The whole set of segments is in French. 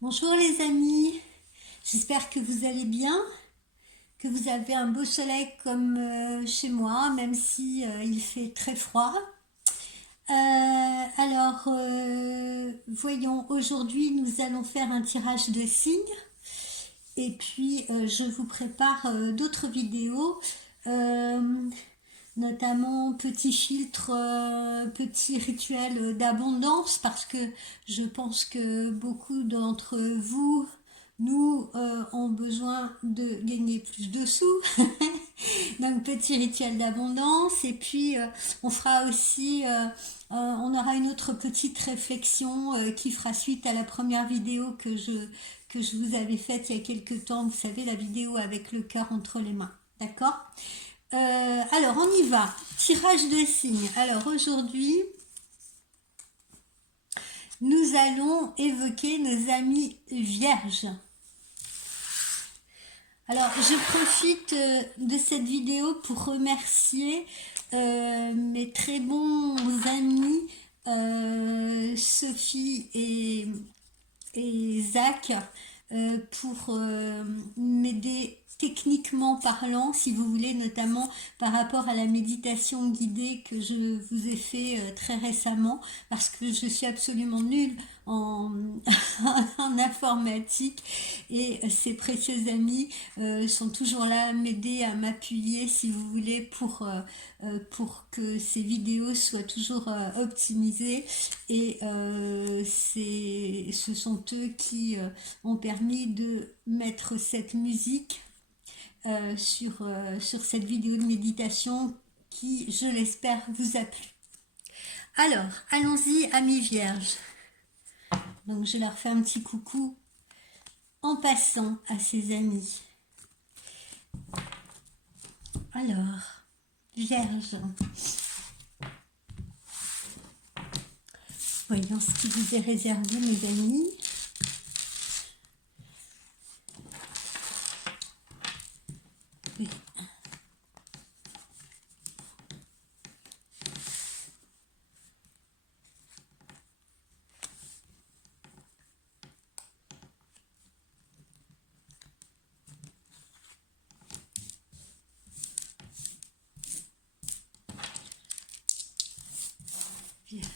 Bonjour les amis, j'espère que vous allez bien, que vous avez un beau soleil comme chez moi, même si il fait très froid. Voyons, aujourd'hui nous allons faire un tirage de signes et puis je vous prépare d'autres vidéos, euh, notamment petit filtre, petit rituel d'abondance parce que je pense que beaucoup d'entre vous nous ont besoin de gagner plus de sous. Donc petit rituel d'abondance et puis on fera aussi on aura une autre petite réflexion qui fera suite à la première vidéo que je vous avais faite il y a quelques temps, vous savez, la vidéo avec le cœur entre les mains. D'accord. Alors on y va, tirage de signes. Alors aujourd'hui nous allons évoquer nos amis vierges. Alors, je profite de cette vidéo pour remercier mes très bons amis Sophie et Zach pour m'aider techniquement parlant, si vous voulez, notamment par rapport à la méditation guidée que je vous ai fait très récemment, parce que je suis absolument nulle en, en informatique et ces précieux amis sont toujours là à m'aider, à m'appuyer, si vous voulez, pour que ces vidéos soient toujours optimisées et ce sont eux qui ont permis de mettre cette musique sur cette vidéo de méditation qui, je l'espère, vous a plu. Alors, allons-y, amis vierges. Donc, je leur fais un petit coucou en passant à ses amis. Alors, vierge, voyons ce qui vous est réservé, mes amis. Oui. Vierge.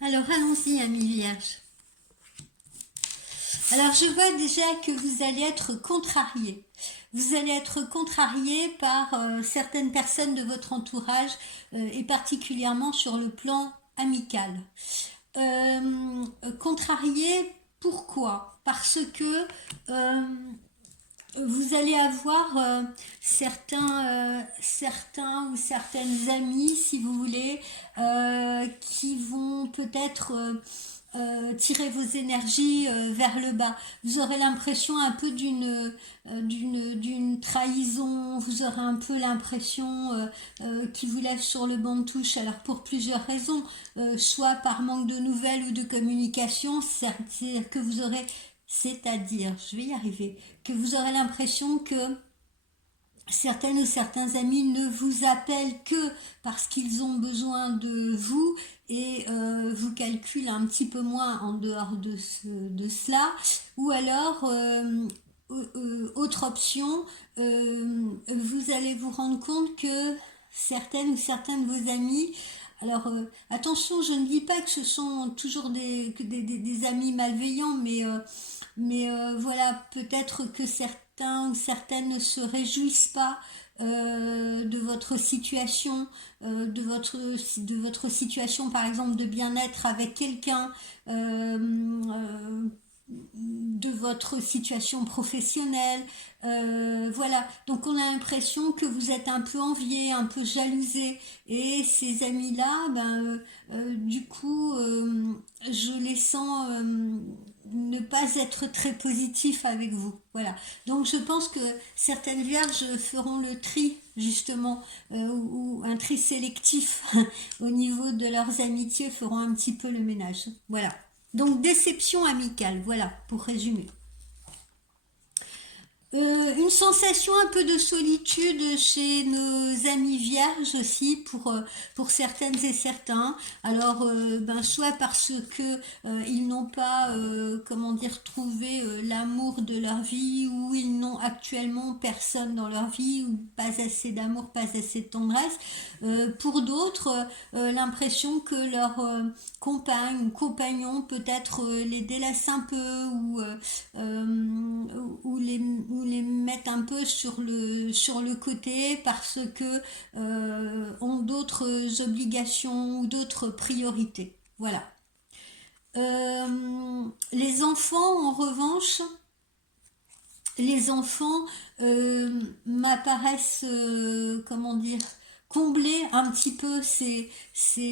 Alors, allons-y, amis vierges. Alors, je vois déjà que vous allez être contrariés. Vous allez être contrariés par certaines personnes de votre entourage et particulièrement sur le plan amical. Contrariés, pourquoi? Parce que vous allez avoir certains ou certaines amies, si vous voulez, qui vont peut-être tirer vos énergies vers le bas. Vous aurez l'impression un peu d'une trahison, vous aurez un peu l'impression qui vous lève sur le banc de touche. Alors pour plusieurs raisons, soit par manque de nouvelles ou de communication, c'est-à-dire que vous aurez, c'est-à-dire, je vais y arriver, que vous aurez l'impression que certaines ou certains amis ne vous appellent que parce qu'ils ont besoin de vous et vous calculent un petit peu moins en dehors de cela. Ou alors, autre option, vous allez vous rendre compte que certaines ou certains de vos amis, alors attention, je ne dis pas que ce sont toujours des amis malveillants, mais voilà, peut-être que certains ou certaines ne se réjouissent pas de votre situation, de votre situation par exemple de bien-être avec quelqu'un, de votre situation professionnelle. Voilà, donc on a l'impression que vous êtes un peu envié, un peu jalousé, et ces amis-là, du coup, je les sens ne pas être très positifs avec vous. Voilà, donc je pense que certaines vierges feront le tri, justement, ou un tri sélectif au niveau de leurs amitiés, feront un petit peu le ménage. Voilà. Donc déception amicale, voilà, pour résumer. Une sensation un peu de solitude chez nos amis vierges aussi pour certaines et certains. Alors soit parce que ils n'ont pas comment dire trouvé l'amour de leur vie, ou ils n'ont actuellement personne dans leur vie, ou pas assez d'amour, pas assez de tendresse. Pour d'autres, l'impression que leur compagne ou compagnon peut-être les délaisse un peu, ou les mettent un peu sur le côté parce que ont d'autres obligations ou d'autres priorités. Voilà. Les enfants, en revanche, les enfants m'apparaissent, comment dire, combler un petit peu ces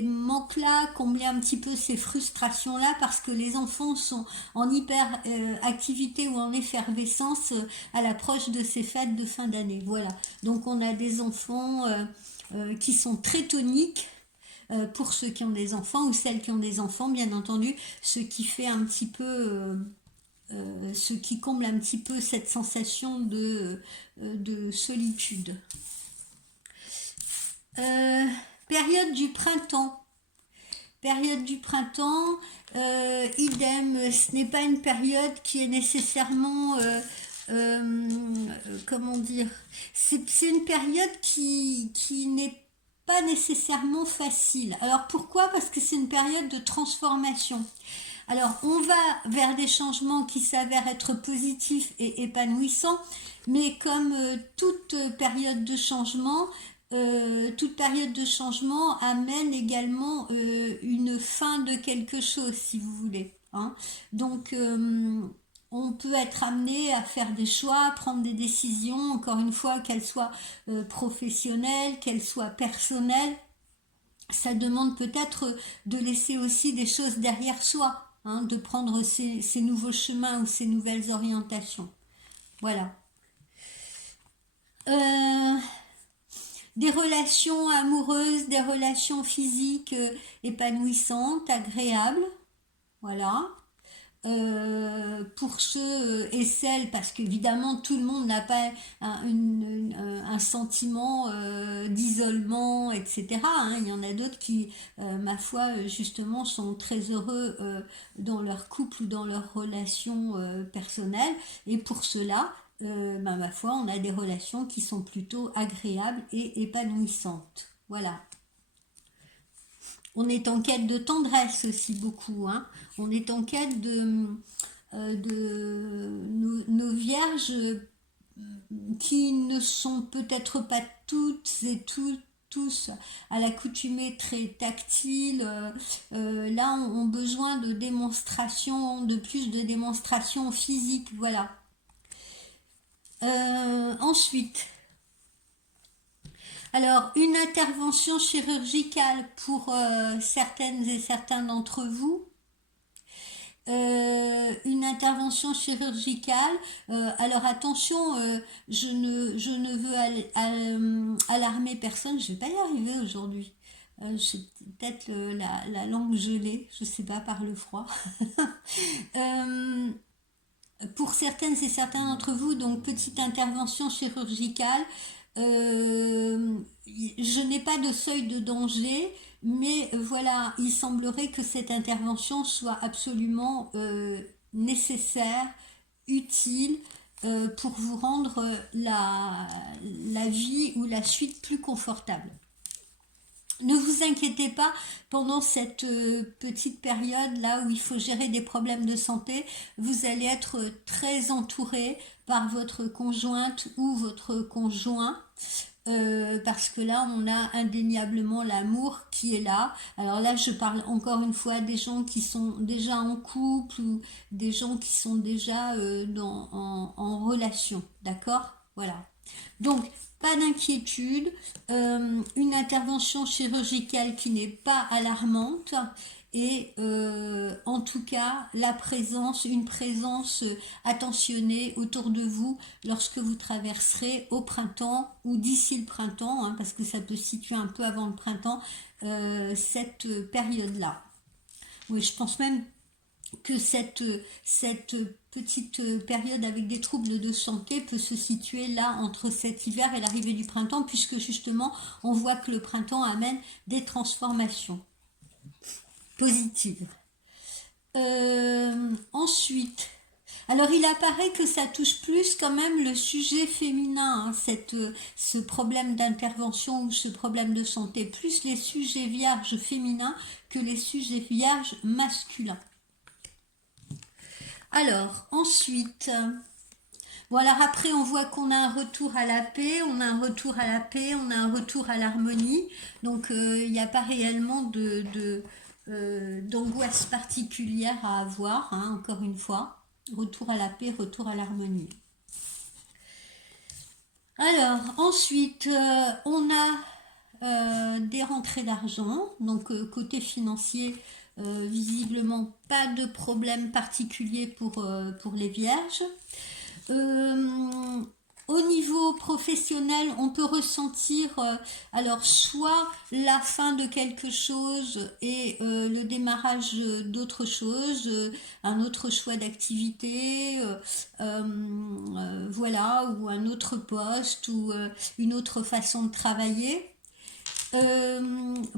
manques-là, combler un petit peu ces frustrations-là, parce que les enfants sont en hyper activité ou en effervescence à l'approche de ces fêtes de fin d'année. Voilà. Donc on a des enfants qui sont très toniques, pour ceux qui ont des enfants, ou celles qui ont des enfants, bien entendu, ce qui fait un petit peu ce qui comble un petit peu cette sensation de solitude. Période du printemps. Période du printemps, idem, ce n'est pas une période qui est nécessairement, comment dire, c'est une période qui n'est pas nécessairement facile. Alors pourquoi? Parce que c'est une période de transformation. Alors, on va vers des changements qui s'avèrent être positifs et épanouissants, mais comme toute période de changement amène également une fin de quelque chose, si vous voulez. Hein. Donc, on peut être amené à faire des choix, à prendre des décisions, encore une fois, qu'elles soient professionnelles, qu'elles soient personnelles. Ça demande peut-être de laisser aussi des choses derrière soi, hein, de prendre ces nouveaux chemins ou ces nouvelles orientations. Voilà. Euh, des relations amoureuses, des relations physiques épanouissantes, agréables. Voilà. Pour ceux et celles, parce qu'évidemment tout le monde n'a pas un sentiment d'isolement, etc. Hein. Il y en a d'autres qui, ma foi, justement, sont très heureux dans leur couple ou dans leur relation personnelle. Et pour cela, ma foi, on a des relations qui sont plutôt agréables et épanouissantes. Voilà. On est en quête de tendresse aussi beaucoup, hein. On est en quête de nos vierges qui ne sont peut-être pas toutes et tous à l'accoutumée très tactile, là ont besoin de démonstrations, de plus de démonstrations physiques, voilà. Ensuite, alors, une intervention chirurgicale pour certaines et certains d'entre vous. Une intervention chirurgicale. Alors attention, je ne veux alarmer personne. Je ne vais pas y arriver aujourd'hui. J'ai peut-être la langue gelée, je ne sais pas, par le froid. Pour certaines et certains d'entre vous, donc petite intervention chirurgicale. Je n'ai pas de seuil de danger, mais voilà, il semblerait que cette intervention soit absolument nécessaire, utile, pour vous rendre la vie ou la suite plus confortable. Ne vous inquiétez pas, pendant cette petite période là où il faut gérer des problèmes de santé, vous allez être très entouré par votre conjointe ou votre conjoint. parce que là, on a indéniablement l'amour qui est là. Alors là, je parle encore une fois des gens qui sont déjà en couple ou des gens qui sont déjà en relation, d'accord? Voilà. Donc, pas d'inquiétude, une intervention chirurgicale qui n'est pas alarmante et en tout cas une présence attentionnée autour de vous lorsque vous traverserez au printemps ou d'ici le printemps, hein, parce que ça peut se situer un peu avant le printemps, cette période-là. Oui, je pense même que cette petite période avec des troubles de santé peut se situer là entre cet hiver et l'arrivée du printemps, puisque justement on voit que le printemps amène des transformations positives. Ensuite, alors il apparaît que ça touche plus quand même le sujet féminin, hein, ce problème d'intervention ou ce problème de santé, plus les sujets vierges féminins que les sujets vierges masculins. Alors, ensuite, bon alors après on voit qu'on a un retour à la paix, on a un retour à la paix, on a un retour à l'harmonie, donc il n'y a pas réellement d'angoisse particulière à avoir, hein, encore une fois. Retour à la paix, retour à l'harmonie. Alors, ensuite, on a des rentrées d'argent, donc côté financier, visiblement pas de problème particulier pour les vierges. Au niveau professionnel, on peut ressentir alors soit la fin de quelque chose et le démarrage d'autre chose, un autre choix d'activité, voilà, ou un autre poste ou une autre façon de travailler.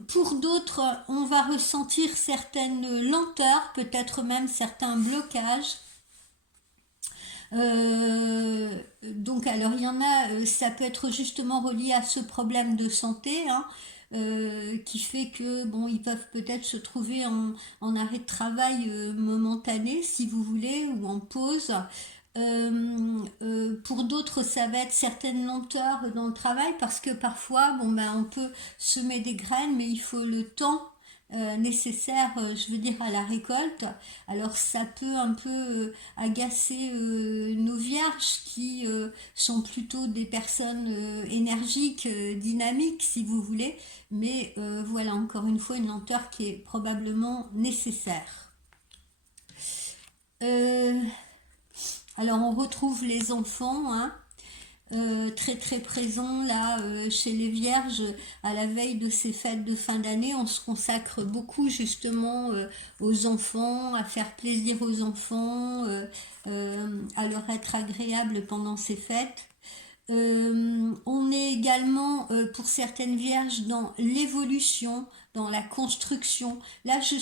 Pour d'autres, on va ressentir certaines lenteurs, peut-être même certains blocages. Donc alors il y en a, ça peut être justement relié à ce problème de santé, hein, qui fait que bon ils peuvent peut-être se trouver en arrêt de travail momentané si vous voulez ou en pause. Pour d'autres ça va être certaines lenteurs dans le travail parce que parfois bon ben on peut semer des graines mais il faut le temps nécessaire, je veux dire, à la récolte. Alors ça peut un peu agacer nos vierges qui sont plutôt des personnes énergiques, dynamiques, si vous voulez. Mais voilà, encore une fois, une lenteur qui est probablement nécessaire. Alors on retrouve les enfants, hein, très très présent là chez les vierges à la veille de ces fêtes de fin d'année. On se consacre beaucoup justement aux enfants, à faire plaisir aux enfants, à leur être agréable pendant ces fêtes. On est également pour certaines vierges dans l'évolution, dans la construction. Là, je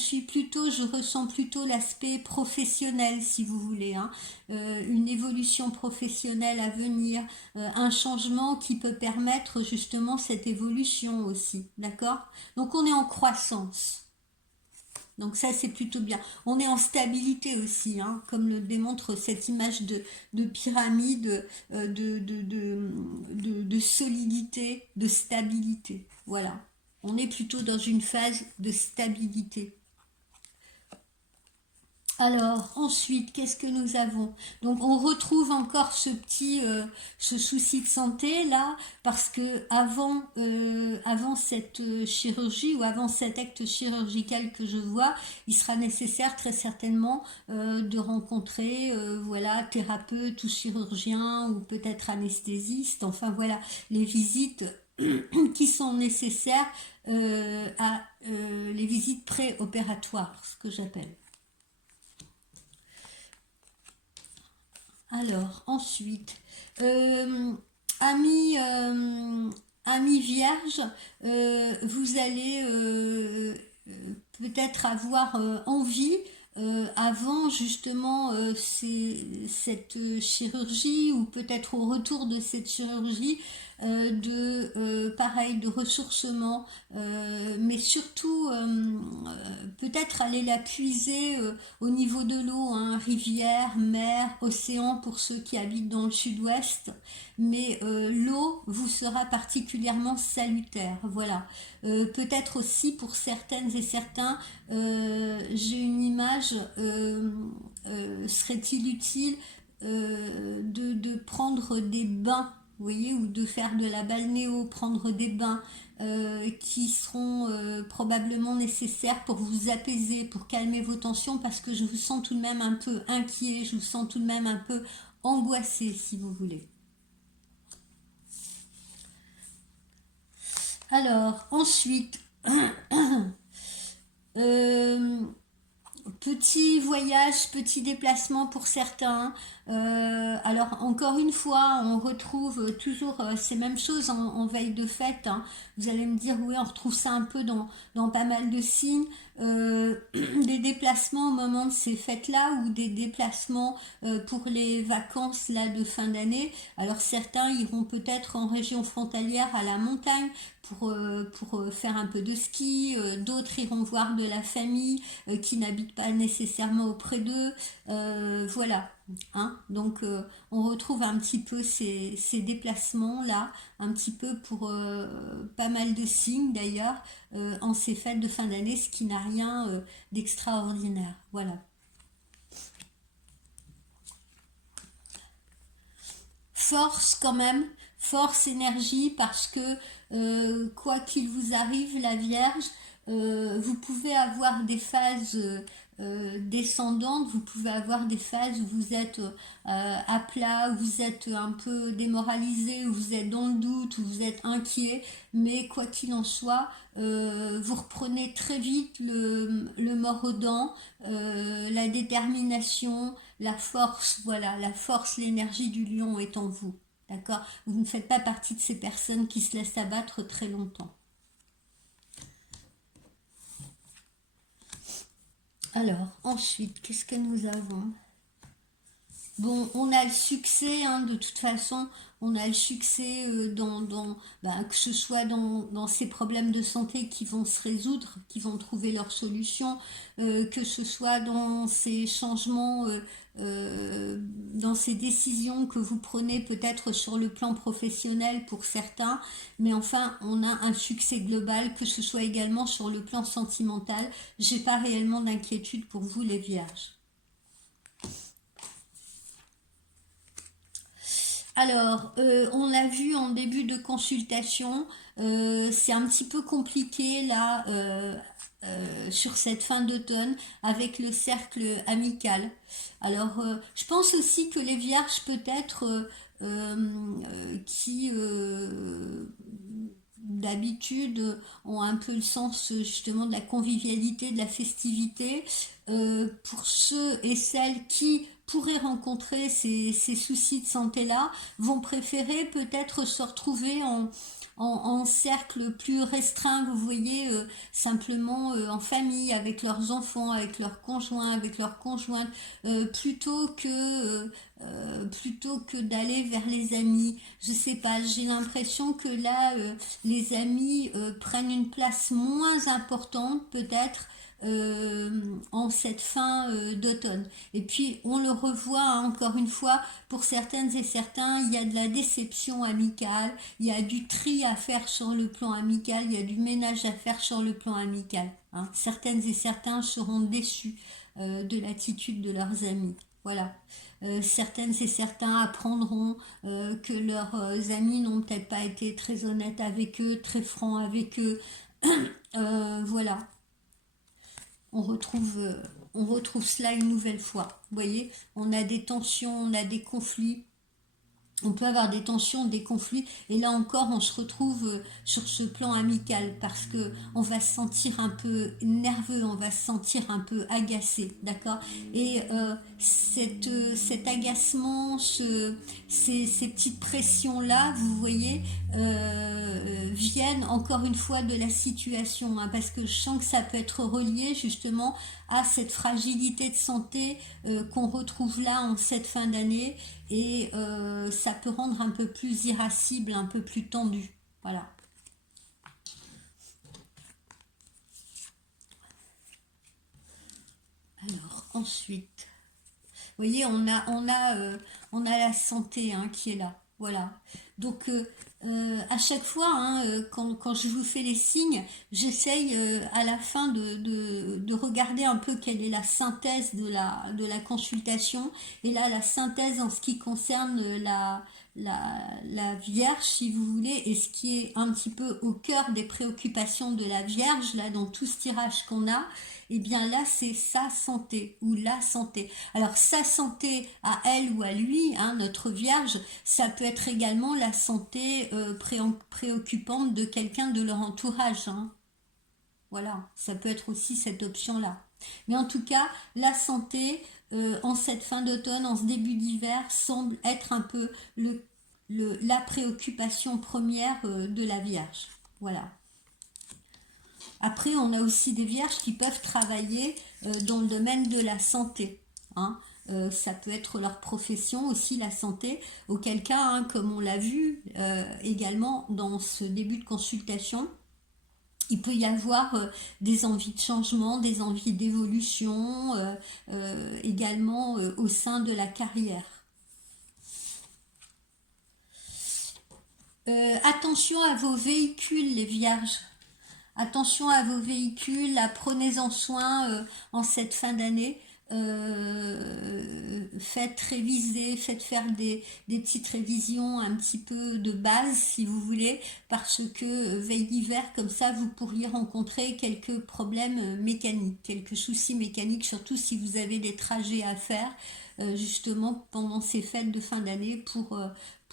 ressens plutôt l'aspect professionnel, si vous voulez, hein. Une évolution professionnelle à venir, un changement qui peut permettre justement cette évolution aussi, d'accord? Donc on est en croissance. Donc ça c'est plutôt bien. On est en stabilité aussi, hein, comme le démontre cette image de pyramide, de solidité, de stabilité. Voilà. On est plutôt dans une phase de stabilité. Alors, ensuite, qu'est-ce que nous avons? Donc, on retrouve encore ce souci de santé là, parce que avant cette chirurgie ou avant cet acte chirurgical que je vois, il sera nécessaire très certainement de rencontrer, voilà, thérapeute ou chirurgien ou peut-être anesthésiste. Enfin, voilà, les visites qui sont nécessaires les visites préopératoires, ce que j'appelle. Alors, ensuite, amis, amis vierges, vous allez peut-être avoir envie, avant justement cette chirurgie ou peut-être au retour de cette chirurgie, pareil, de ressourcement, mais surtout peut-être aller la puiser au niveau de l'eau, hein, rivière, mer, océan pour ceux qui habitent dans le sud-ouest, mais l'eau vous sera particulièrement salutaire, voilà. Peut-être aussi pour certaines et certains, j'ai une image, serait-il utile de prendre des bains, vous voyez, ou de faire de la balnéo, prendre des bains qui seront probablement nécessaires pour vous apaiser, pour calmer vos tensions, parce que je vous sens tout de même un peu inquiet, je vous sens tout de même un peu angoissé, si vous voulez. Alors, ensuite, euh, petit voyage, petit déplacement pour certains. Alors encore une fois, on retrouve toujours ces mêmes choses en veille de fête, hein. Vous allez me dire, oui, on retrouve ça un peu dans pas mal de signes. Des déplacements au moment de ces fêtes-là ou des déplacements pour les vacances là de fin d'année. Alors certains iront peut-être en région frontalière à la montagne pour faire un peu de ski, d'autres iront voir de la famille qui n'habitent pas nécessairement auprès d'eux, voilà. Hein. Donc on retrouve un petit peu ces déplacements-là, un petit peu pour pas mal de signes d'ailleurs, en ces fêtes de fin d'année, ce qui n'a rien d'extraordinaire. Voilà. Force quand même, force, énergie, parce que quoi qu'il vous arrive, la Vierge, vous pouvez avoir des phases descendantes, vous pouvez avoir des phases où vous êtes à plat, où vous êtes un peu démoralisé, où vous êtes dans le doute, où vous êtes inquiet, mais quoi qu'il en soit, vous reprenez très vite le mors aux dents, la détermination, la force, voilà, la force, l'énergie du lion est en vous. D'accord? Vous ne faites pas partie de ces personnes qui se laissent abattre très longtemps. Alors, ensuite, qu'est-ce que nous avons? Bon, on a le succès, hein, de toute façon, on a le succès ben, que ce soit dans ces problèmes de santé qui vont se résoudre, qui vont trouver leur solution, que ce soit dans ces changements, dans ces décisions que vous prenez peut-être sur le plan professionnel pour certains, mais enfin, on a un succès global, que ce soit également sur le plan sentimental. J'ai pas réellement d'inquiétude pour vous, les vierges. Alors, on l'a vu en début de consultation, c'est un petit peu compliqué là sur cette fin d'automne avec le cercle amical. Alors, je pense aussi que les vierges peut-être qui d'habitude ont un peu le sens justement de la convivialité, de la festivité, pour ceux et celles qui pourraient rencontrer ces soucis de santé-là, vont préférer peut-être se retrouver en cercle plus restreint, vous voyez, simplement en famille, avec leurs enfants, avec leurs conjoints, avec leurs conjointes, plutôt que d'aller vers les amis. Je sais pas, j'ai l'impression que là, les amis prennent une place moins importante peut-être en cette fin d'automne. Et puis on le revoit, hein, encore une fois, pour certaines et certains, il y a de la déception amicale, il y a du tri à faire sur le plan amical, il y a du ménage à faire sur le plan amical. Hein. Certaines et certains seront déçus de l'attitude de leurs amis. Voilà. Certaines et certains apprendront que leurs amis n'ont peut-être pas été très honnêtes avec eux, très francs avec eux. Voilà, on retrouve, euh, on retrouve cela une nouvelle fois. Vous voyez, on a des tensions, on a des conflits, on peut avoir des tensions, des conflits, et là encore, on se retrouve sur ce plan amical parce que on va se sentir un peu nerveux, on va se sentir un peu agacé, d'accord? Et cet agacement, ces petites pressions-là, vous voyez, viennent encore une fois de la situation, hein, parce que je sens que ça peut être relié justement à cette fragilité de santé qu'on retrouve là en cette fin d'année et ça ça peut rendre un peu plus irascible, un peu plus tendu. Voilà. Alors, ensuite, vous voyez, on a la santé hein, qui est là. Voilà. Donc, à chaque fois, hein, quand je vous fais les signes, j'essaye à la fin de regarder un peu quelle est la synthèse de la consultation. Et là, la synthèse en ce qui concerne la Vierge, si vous voulez, et ce qui est un petit peu au cœur des préoccupations de la Vierge, là, dans tout ce tirage qu'on a, et bien là, c'est sa santé ou la santé. Alors, sa santé à elle ou à lui, hein, notre Vierge, ça peut être également la santé préoccupante de quelqu'un de leur entourage. Hein. Voilà, ça peut être aussi cette option-là. Mais en tout cas, la santé, en cette fin d'automne, en ce début d'hiver, semble être un peu la préoccupation première de la Vierge. Voilà. Après, on a aussi des vierges qui peuvent travailler dans le domaine de la santé. Hein. Ça peut être leur profession aussi, la santé. Auquel cas, hein, comme on l'a vu également dans ce début de consultation, il peut y avoir des envies de changement, des envies d'évolution, également au sein de la carrière. Attention à vos véhicules, les vierges. Attention à vos véhicules, prenez-en soin en cette fin d'année. Faites réviser, faites faire des petites révisions un petit peu de base si vous voulez, parce que veille d'hiver comme ça vous pourriez rencontrer quelques problèmes mécaniques, quelques soucis mécaniques, surtout si vous avez des trajets à faire justement pendant ces fêtes de fin d'année pour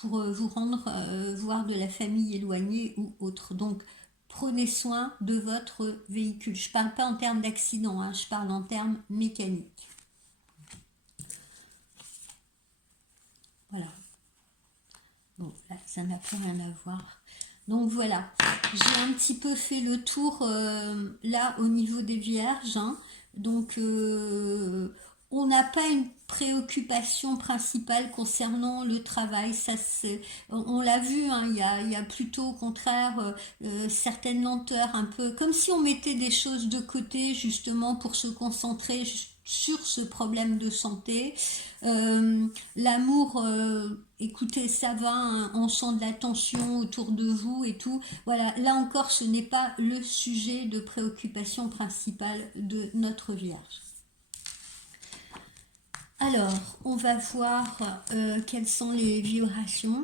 vous rendre voir de la famille éloignée ou autre. Donc prenez soin de votre véhicule. Je ne parle pas en termes d'accident, hein, je parle en termes mécaniques. Voilà. Bon, là, ça n'a plus rien à voir. Donc voilà, j'ai un petit peu fait le tour là au niveau des vierges. Hein. Donc on n'a pas une préoccupation principale concernant le travail. Ça, on l'a vu, hein, il y a plutôt au contraire certaines lenteurs, un peu comme si on mettait des choses de côté justement pour se concentrer sur ce problème de santé. L'amour, écoutez, ça va, hein, on sent de la tension autour de vous et tout. Voilà, là encore, ce n'est pas le sujet de préoccupation principale de notre Vierge. Alors, on va voir quelles sont les vibrations.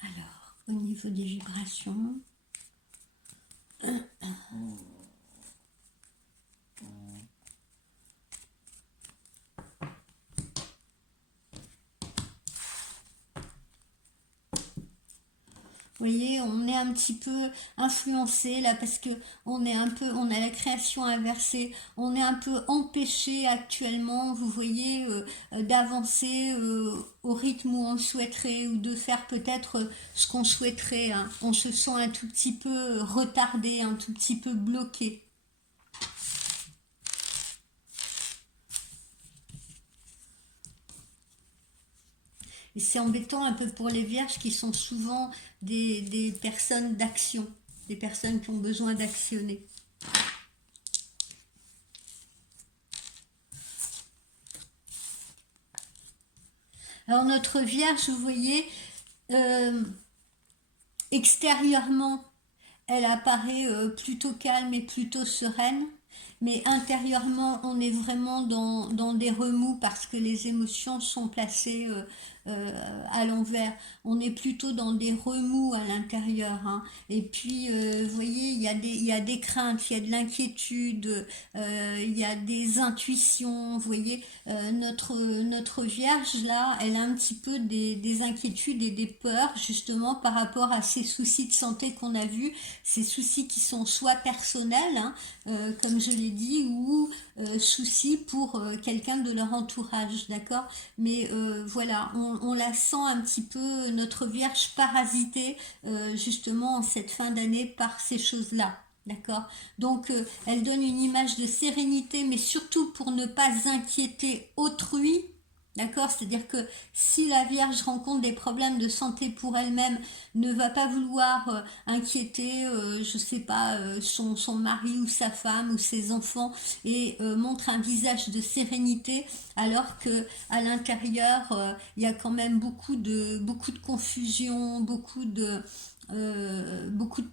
Alors, au niveau des vibrations, vous voyez, on est un petit peu influencé là parce que on a la création inversée, on est un peu empêché actuellement, vous voyez, d'avancer au rythme où on le souhaiterait ou de faire peut-être ce qu'on souhaiterait. Hein. On se sent un tout petit peu retardé, un tout petit peu bloqué. Et c'est embêtant un peu pour les vierges qui sont souvent des personnes d'action, des personnes qui ont besoin d'actionner. Alors notre vierge, vous voyez, extérieurement, elle apparaît plutôt calme et plutôt sereine. Mais intérieurement, on est vraiment dans des remous parce que les émotions sont placées à l'envers. On est plutôt dans des remous à l'intérieur. Hein. Et puis, vous voyez, il y a des craintes, il y a de l'inquiétude, il y a des intuitions. Vous voyez, notre Vierge, là, elle a un petit peu des inquiétudes et des peurs, justement, par rapport à ces soucis de santé qu'on a vus, ces soucis qui sont soit personnels, hein, comme je l'ai dit, ou soucis pour quelqu'un de leur entourage, d'accord? Mais voilà, on la sent un petit peu, notre Vierge parasitée, justement, en cette fin d'année par ces choses-là. D'accord? Donc, elle donne une image de sérénité, mais surtout pour ne pas inquiéter autrui. D'accord? C'est-à-dire que si la Vierge rencontre des problèmes de santé pour elle-même, ne va pas vouloir inquiéter, je sais pas, son mari ou sa femme ou ses enfants et montre un visage de sérénité, alors que à l'intérieur, il y a quand même beaucoup de confusion, beaucoup de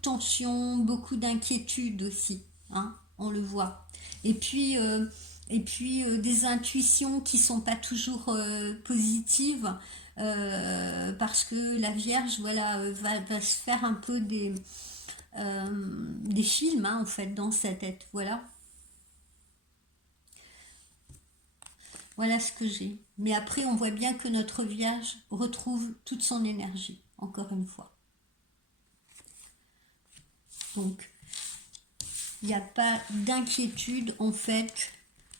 tension, beaucoup d'inquiétude aussi, hein, on le voit. Et puis, des intuitions qui sont pas toujours positives, parce que la Vierge, voilà, va se faire un peu des films, hein, en fait, dans sa tête. Voilà, voilà ce que j'ai. Mais après, on voit bien que notre Vierge retrouve toute son énergie, encore une fois. Donc, il n'y a pas d'inquiétude, en fait,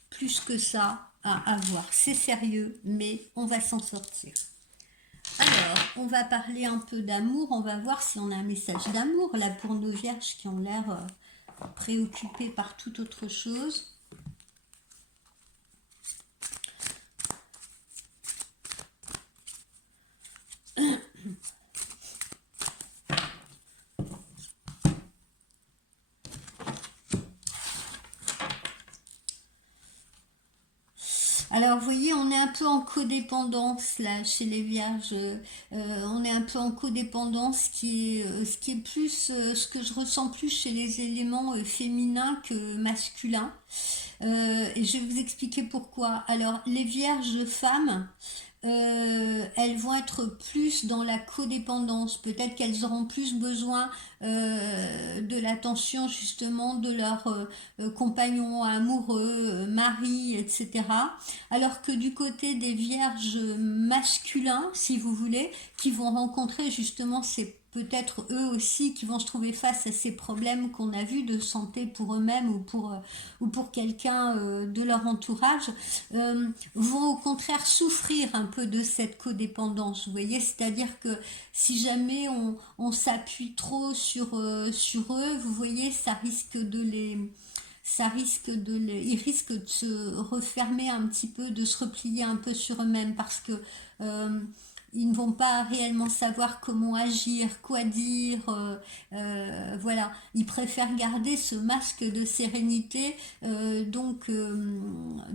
plus que ça à avoir. C'est sérieux, mais on va s'en sortir. Alors, on va parler un peu d'amour. On va voir si on a un message d'amour là pour nos vierges qui ont l'air préoccupées par toute autre chose. Alors, vous voyez, on est un peu en codépendance là chez les vierges. On est un peu en codépendance, ce qui est plus, ce que je ressens plus chez les éléments féminins que masculins. Et je vais vous expliquer pourquoi. Alors, les vierges femmes, elles vont être plus dans la codépendance. Peut-être qu'elles auront plus besoin de l'attention justement de leur compagnon amoureux, mari, etc. Alors que du côté des vierges masculins, si vous voulez, qui vont rencontrer justement ces peut-être eux aussi qui vont se trouver face à ces problèmes qu'on a vus de santé pour eux-mêmes ou pour quelqu'un de leur entourage, vont au contraire souffrir un peu de cette codépendance, vous voyez, c'est-à-dire que si jamais on s'appuie trop sur eux, vous voyez, ils risquent de se refermer un petit peu, de se replier un peu sur eux-mêmes parce que euh, ils ne vont pas réellement savoir comment agir, quoi dire, voilà. Ils préfèrent garder ce masque de sérénité, donc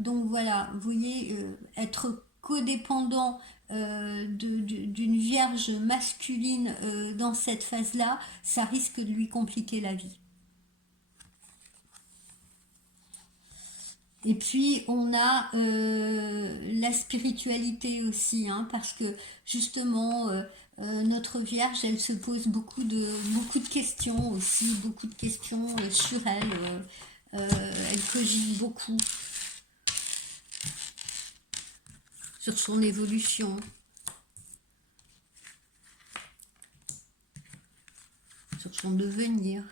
voilà, vous voyez, être codépendant d'une vierge masculine dans cette phase-là, ça risque de lui compliquer la vie. Et puis on a la spiritualité aussi, hein, parce que justement notre Vierge, elle se pose beaucoup de questions aussi, beaucoup de questions sur elle. Elle cogite beaucoup sur son évolution, sur son devenir.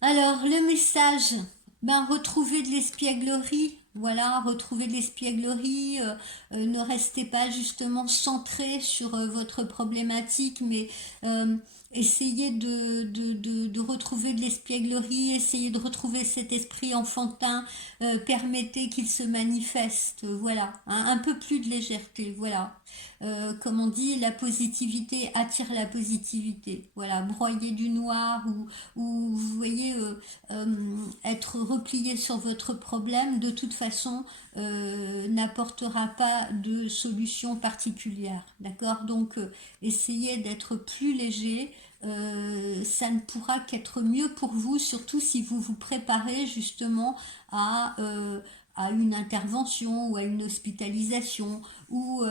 Alors, le message, ben, retrouver de l'espièglerie. Voilà, retrouver de l'espièglerie. Ne restez pas justement centré sur votre problématique, mais essayez de retrouver de l'espièglerie, essayez de retrouver cet esprit enfantin, permettez qu'il se manifeste. Voilà, hein, un peu plus de légèreté. Voilà. Comme on dit, la positivité attire la positivité. Voilà, broyer du noir ou vous voyez, être replié sur votre problème, de toute façon, n'apportera pas de solution particulière. D'accord? Donc, essayez d'être plus léger. Ça ne pourra qu'être mieux pour vous, surtout si vous vous préparez justement à une intervention ou à une hospitalisation ou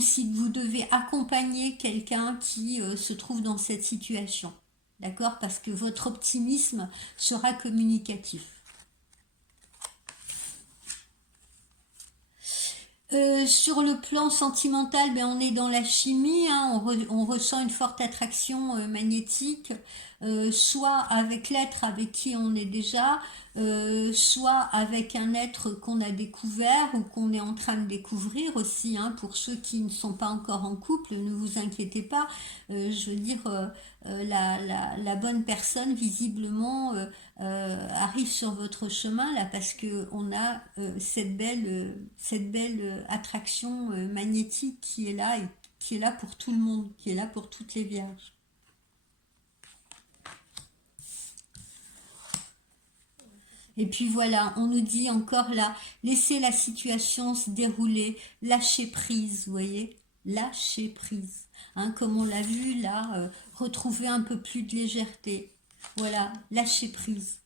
si vous devez accompagner quelqu'un qui se trouve dans cette situation. D'accord? Parce que votre optimisme sera communicatif. Sur le plan sentimental, ben, on est dans la chimie, hein, on ressent une forte attraction magnétique, soit avec l'être avec qui on est déjà, soit avec un être qu'on a découvert ou qu'on est en train de découvrir aussi, hein, pour ceux qui ne sont pas encore en couple, ne vous inquiétez pas, je veux dire, la bonne personne visiblement arrive sur votre chemin là parce que on a cette belle attraction magnétique qui est là et qui est là pour tout le monde, qui est là pour toutes les vierges. Et puis voilà, on nous dit encore là, laissez la situation se dérouler, lâchez prise, vous voyez, lâchez prise. Hein, comme on l'a vu là, retrouver un peu plus de légèreté. Voilà, lâchez prise.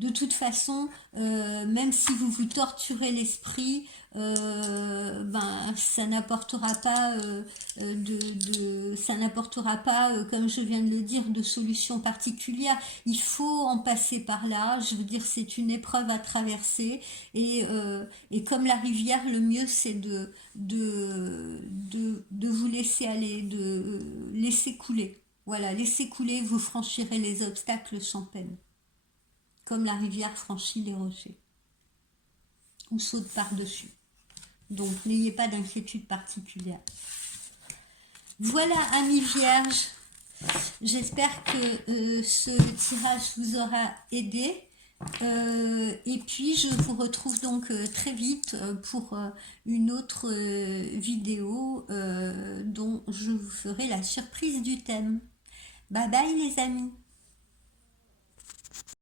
De toute façon, même si vous vous torturez l'esprit, ben ça n'apportera pas ça n'apportera pas, comme je viens de le dire, de solution particulière. Il faut en passer par là. Je veux dire, c'est une épreuve à traverser et comme la rivière, le mieux c'est de vous laisser aller, de laisser couler. Voilà, laissez couler, vous franchirez les obstacles sans peine comme la rivière franchit les rochers, ou saute par-dessus. Donc n'ayez pas d'inquiétude particulière. Voilà, amis vierges, j'espère que ce tirage vous aura aidé. Et puis je vous retrouve donc très vite pour une autre vidéo dont je vous ferai la surprise du thème. Bye bye les amis.